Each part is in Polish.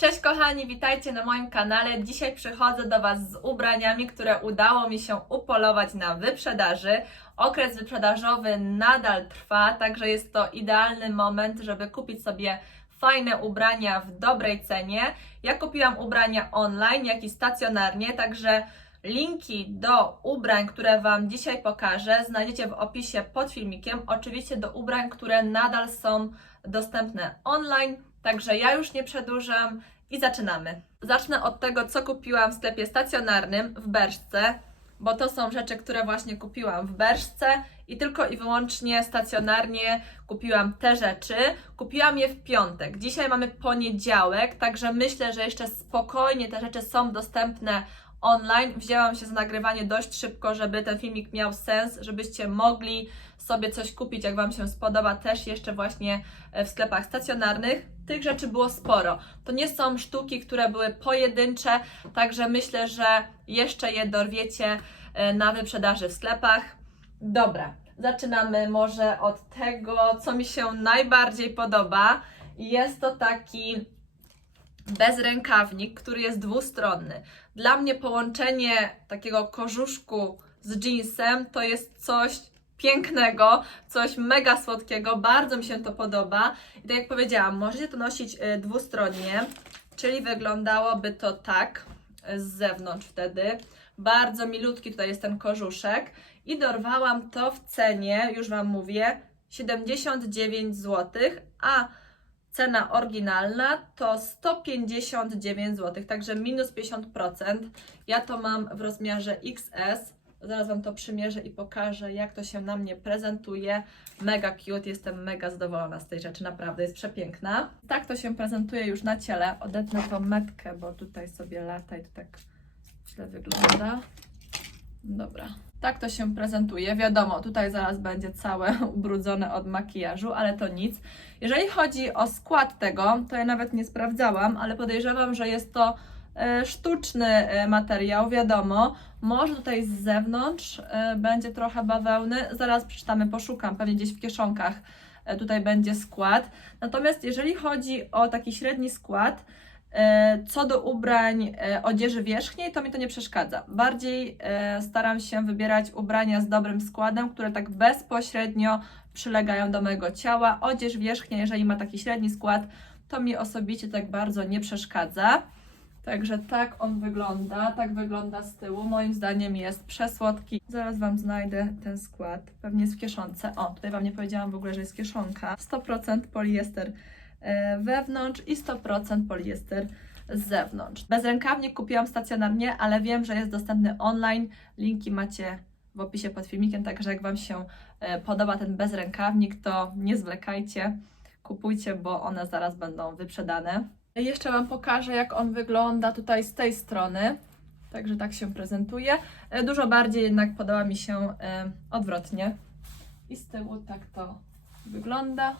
Cześć kochani, witajcie na moim kanale. Dzisiaj przychodzę do Was z ubraniami, które udało mi się upolować na wyprzedaży. Okres wyprzedażowy nadal trwa, także jest to idealny moment, żeby kupić sobie fajne ubrania w dobrej cenie. Ja kupiłam ubrania online, jak i stacjonarnie, także linki do ubrań, które Wam dzisiaj pokażę, znajdziecie w opisie pod filmikiem. Oczywiście do ubrań, które nadal są dostępne online. Także ja już nie przedłużam i zaczynamy. Zacznę od tego, co kupiłam w sklepie stacjonarnym w Berszce, bo to są rzeczy, które właśnie kupiłam w Berszce i tylko i wyłącznie stacjonarnie kupiłam te rzeczy. Kupiłam je w piątek. Dzisiaj mamy poniedziałek, także myślę, że jeszcze spokojnie te rzeczy są dostępne online. Wzięłam się za nagrywanie dość szybko, żeby ten filmik miał sens, żebyście mogli sobie coś kupić, jak Wam się spodoba, też jeszcze właśnie w sklepach stacjonarnych. Tych rzeczy było sporo. To nie są sztuki, które były pojedyncze, także myślę, że jeszcze je dorwiecie e, na wyprzedaży w sklepach. Dobra, zaczynamy może od tego, co mi się najbardziej podoba. Jest to taki bezrękawnik, który jest dwustronny. Dla mnie połączenie takiego kożuszku z jeansem to jest coś pięknego, coś mega słodkiego, bardzo mi się to podoba. I tak jak powiedziałam, możecie to nosić y, dwustronnie, czyli wyglądałoby to tak z zewnątrz wtedy. Bardzo milutki tutaj jest ten kożuszek i dorwałam to w cenie, już Wam mówię, 79 zł, a cena oryginalna to 159 zł, także minus 50%. Ja to mam w rozmiarze XS. Zaraz Wam to przymierzę i pokażę, jak to się na mnie prezentuje. Mega cute, jestem mega zadowolona z tej rzeczy, naprawdę jest przepiękna. Tak to się prezentuje już na ciele. Odetnę tą metkę, bo tutaj sobie lata i to tak źle wygląda. Dobra. Tak to się prezentuje. Wiadomo, tutaj zaraz będzie całe ubrudzone od makijażu, ale to nic. Jeżeli chodzi o skład tego, to ja nawet nie sprawdzałam, ale podejrzewam, że jest to sztuczny e, materiał, wiadomo. Może tutaj z zewnątrz e, będzie trochę bawełny. Zaraz przeczytamy, poszukam, pewnie gdzieś w kieszonkach e, tutaj będzie skład. Natomiast jeżeli chodzi o taki średni skład, E, Co do ubrań, e, odzieży wierzchniej, to mi to nie przeszkadza. Bardziej e, staram się wybierać ubrania z dobrym składem, które tak bezpośrednio przylegają do mojego ciała. Odzież wierzchnia, jeżeli ma taki średni skład, to mi osobiście tak bardzo nie przeszkadza. Także tak on wygląda, tak wygląda z tyłu. Moim zdaniem jest przesłodki. Zaraz Wam znajdę ten skład. Pewnie jest w kieszonce. O, tutaj Wam nie powiedziałam w ogóle, że jest kieszonka. 100% poliester e, wewnątrz i 100% poliester z zewnątrz. Bezrękawnik kupiłam stacjonarnie, ale wiem, że jest dostępny online. Linki macie w opisie pod filmikiem, także jak Wam się e, podoba ten bezrękawnik, to nie zwlekajcie, kupujcie, bo one zaraz będą wyprzedane. Jeszcze Wam pokażę, jak on wygląda tutaj z tej strony. Także tak się prezentuje. E, Dużo bardziej jednak podoba mi się e, odwrotnie. I z tyłu tak to wygląda.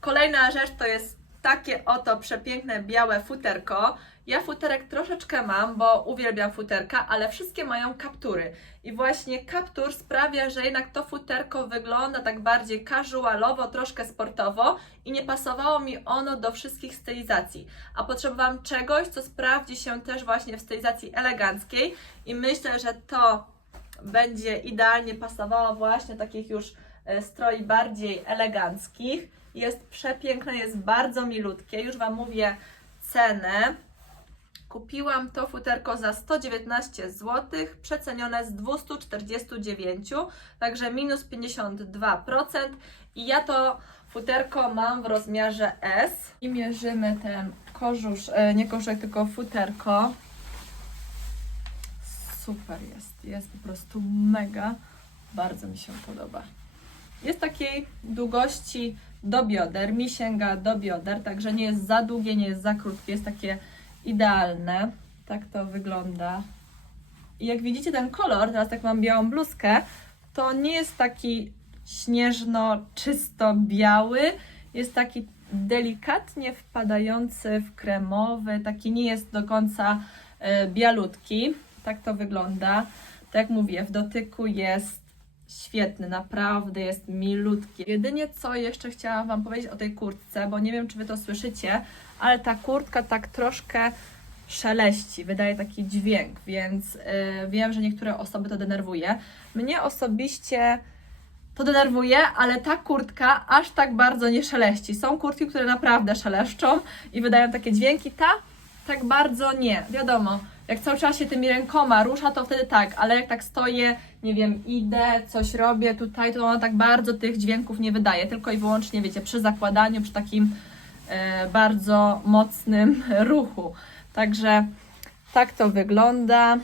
Kolejna rzecz to jest takie oto przepiękne białe futerko. Ja futerek troszeczkę mam, bo uwielbiam futerka, ale wszystkie mają kaptury. I właśnie kaptur sprawia, że jednak to futerko wygląda tak bardziej casualowo, troszkę sportowo i nie pasowało mi ono do wszystkich stylizacji. A potrzebowałam czegoś, co sprawdzi się też właśnie w stylizacji eleganckiej i myślę, że to będzie idealnie pasowało właśnie takich już e, stroi bardziej eleganckich. Jest przepiękne, jest bardzo milutkie. Już Wam mówię cenę. Kupiłam to futerko za 119 zł, przecenione z 249, także minus 52%. I ja to futerko mam w rozmiarze S. I mierzymy ten kożusz, e, nie kożuszek, tylko futerko. Super jest, jest po prostu mega. Bardzo mi się podoba. Jest takiej długości do bioder, mi sięga do bioder, także nie jest za długie, nie jest za krótkie, jest takie idealne. Tak to wygląda. I jak widzicie ten kolor, teraz tak mam białą bluzkę, to nie jest taki śnieżno-czysto biały, jest taki delikatnie wpadający w kremowy, taki nie jest do końca e, bialutki. Tak to wygląda. Tak jak mówię, w dotyku jest świetny, naprawdę jest milutki. Jedynie co jeszcze chciałam Wam powiedzieć o tej kurtce, bo nie wiem, czy Wy to słyszycie, ale ta kurtka tak troszkę szeleści, wydaje taki dźwięk, więc yy, wiem, że niektóre osoby to denerwuje. Mnie osobiście to denerwuje, ale ta kurtka aż tak bardzo nie szeleści. Są kurtki, które naprawdę szeleszczą i wydają takie dźwięki. Ta tak bardzo nie. Wiadomo, jak cały czas się tymi rękoma rusza, to wtedy tak, ale jak tak stoję, nie wiem, idę, coś robię tutaj, to ona tak bardzo tych dźwięków nie wydaje, tylko i wyłącznie, wiecie, przy zakładaniu, przy takim bardzo mocnym ruchu. Także tak to wygląda.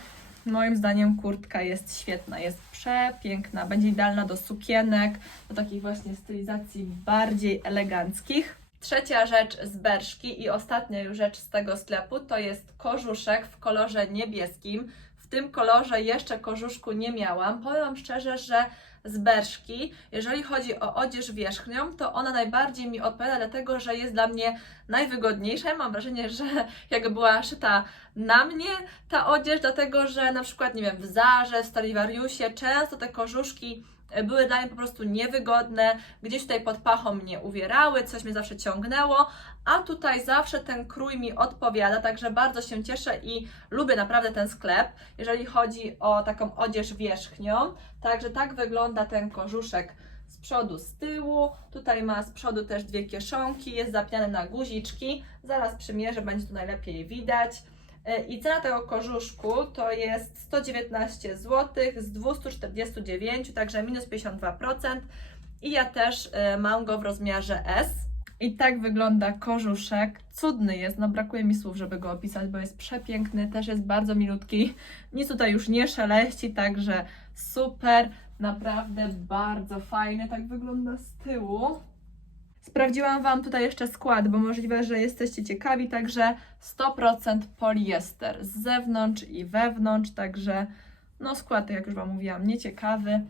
Moim zdaniem kurtka jest świetna, jest przepiękna, będzie idealna do sukienek, do takich właśnie stylizacji bardziej eleganckich. Trzecia rzecz z Berszki i ostatnia już rzecz z tego sklepu to jest kożuszek w kolorze niebieskim. Tym kolorze jeszcze kożuszku nie miałam. Powiem Wam szczerze, że z Berszki, jeżeli chodzi o odzież wierzchnią, to ona najbardziej mi odpowiada, dlatego że jest dla mnie najwygodniejsza. Ja mam wrażenie, że jakby była szyta na mnie ta odzież, dlatego że na przykład, nie wiem, w Zarze, w Stradivariusie często te kożuszki były dla mnie po prostu niewygodne, gdzieś tutaj pod pachą mnie uwierały, coś mnie zawsze ciągnęło, a tutaj zawsze ten krój mi odpowiada, także bardzo się cieszę i lubię naprawdę ten sklep, jeżeli chodzi o taką odzież wierzchnią. Także tak wygląda ten kożuszek z przodu, z tyłu. Tutaj ma z przodu też dwie kieszonki, jest zapiany na guziczki. Zaraz przymierzę, będzie tu najlepiej widać. I cena tego kożuszku to jest 119 zł z 249, także minus 52%. I ja też y, mam go w rozmiarze S. I tak wygląda kożuszek. Cudny jest, no brakuje mi słów, żeby go opisać, bo jest przepiękny, też jest bardzo milutki. Nic tutaj już nie szeleści, także super, naprawdę bardzo fajny. Tak wygląda z tyłu. Sprawdziłam Wam tutaj jeszcze skład, bo możliwe, że jesteście ciekawi, także 100% poliester z zewnątrz i wewnątrz, także no skład, jak już Wam mówiłam, nieciekawy,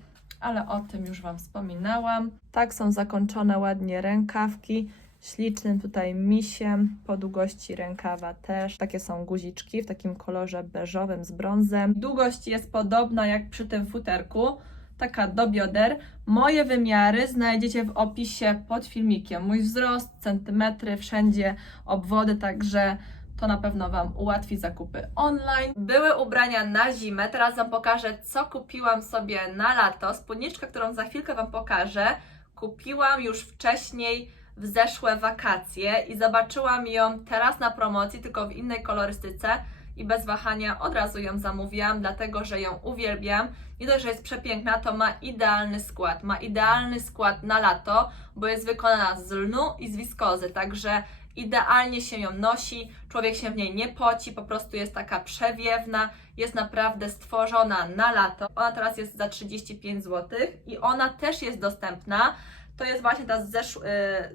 ale o tym już Wam wspominałam. Tak są zakończone ładnie rękawki, ślicznym tutaj misiem, po długości rękawa też. Takie są guziczki w takim kolorze beżowym z brązem. Długość jest podobna jak przy tym futerku, taka do bioder. Moje wymiary znajdziecie w opisie pod filmikiem. Mój wzrost, centymetry, wszędzie obwody, także to na pewno Wam ułatwi zakupy online. Były ubrania na zimę, teraz Wam pokażę, co kupiłam sobie na lato. Spódniczkę, którą za chwilkę Wam pokażę, kupiłam już wcześniej w zeszłe wakacje i zobaczyłam ją teraz na promocji, tylko w innej kolorystyce i bez wahania od razu ją zamówiłam, dlatego że ją uwielbiam. Nie dość, że jest przepiękna, to ma idealny skład. Ma idealny skład na lato, bo jest wykonana z lnu i z wiskozy, także idealnie się ją nosi, człowiek się w niej nie poci, po prostu jest taka przewiewna, jest naprawdę stworzona na lato. Ona teraz jest za 35 zł i ona też jest dostępna. To jest właśnie ta z, zesz y,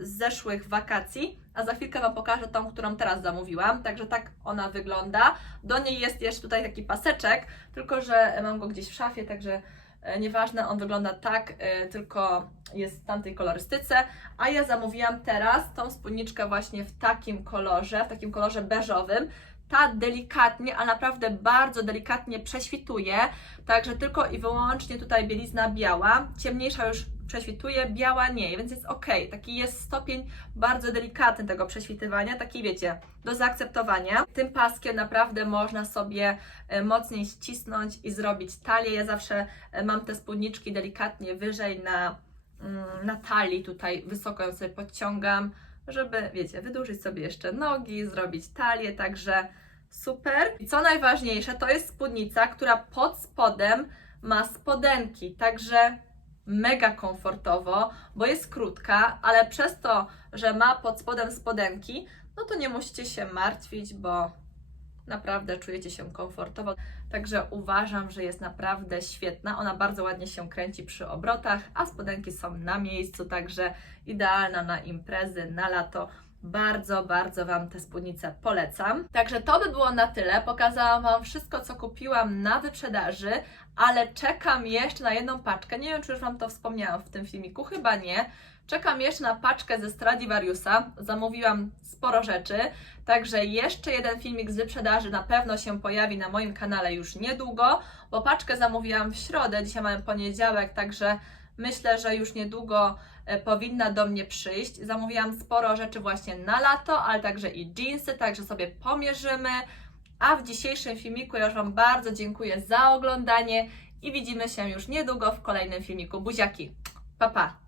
z zeszłych wakacji, a za chwilkę Wam pokażę tą, którą teraz zamówiłam. Także tak ona wygląda. Do niej jest jeszcze tutaj taki paseczek, tylko że mam go gdzieś w szafie, także e, nieważne, on wygląda tak, e, tylko jest w tamtej kolorystyce. A ja zamówiłam teraz tą spódniczkę właśnie w takim kolorze, w takim kolorze beżowym. Ta delikatnie, a naprawdę bardzo delikatnie prześwituje, także tylko i wyłącznie tutaj bielizna biała, ciemniejsza już prześwituje, biała nie, więc jest ok. Taki jest stopień bardzo delikatny tego prześwitywania, taki wiecie, do zaakceptowania. Tym paskiem naprawdę można sobie e, mocniej ścisnąć i zrobić talię. Ja zawsze e, mam te spódniczki delikatnie wyżej na, mm, na talii, tutaj wysoko ją sobie podciągam, żeby, wiecie, wydłużyć sobie jeszcze nogi, zrobić talię, także super. I co najważniejsze, to jest spódnica, która pod spodem ma spodenki, także mega komfortowo, bo jest krótka, ale przez to, że ma pod spodem spodenki, no to nie musicie się martwić, bo naprawdę czujecie się komfortowo. Także uważam, że jest naprawdę świetna. Ona bardzo ładnie się kręci przy obrotach, a spodenki są na miejscu, także idealna na imprezy, na lato. Bardzo, bardzo Wam tę spódnicę polecam. Także to by było na tyle. Pokazałam Wam wszystko, co kupiłam na wyprzedaży, ale czekam jeszcze na jedną paczkę. Nie wiem, czy już Wam to wspomniałam w tym filmiku, chyba nie. Czekam jeszcze na paczkę ze Stradivariusa. Zamówiłam sporo rzeczy, także jeszcze jeden filmik z wyprzedaży na pewno się pojawi na moim kanale już niedługo, bo paczkę zamówiłam w środę, dzisiaj mamy poniedziałek, także Myślę, że już niedługo e, powinna do mnie przyjść. Zamówiłam sporo rzeczy właśnie na lato, ale także i jeansy, także sobie pomierzymy. A w dzisiejszym filmiku ja już Wam bardzo dziękuję za oglądanie i widzimy się już niedługo w kolejnym filmiku. Buziaki, pa pa!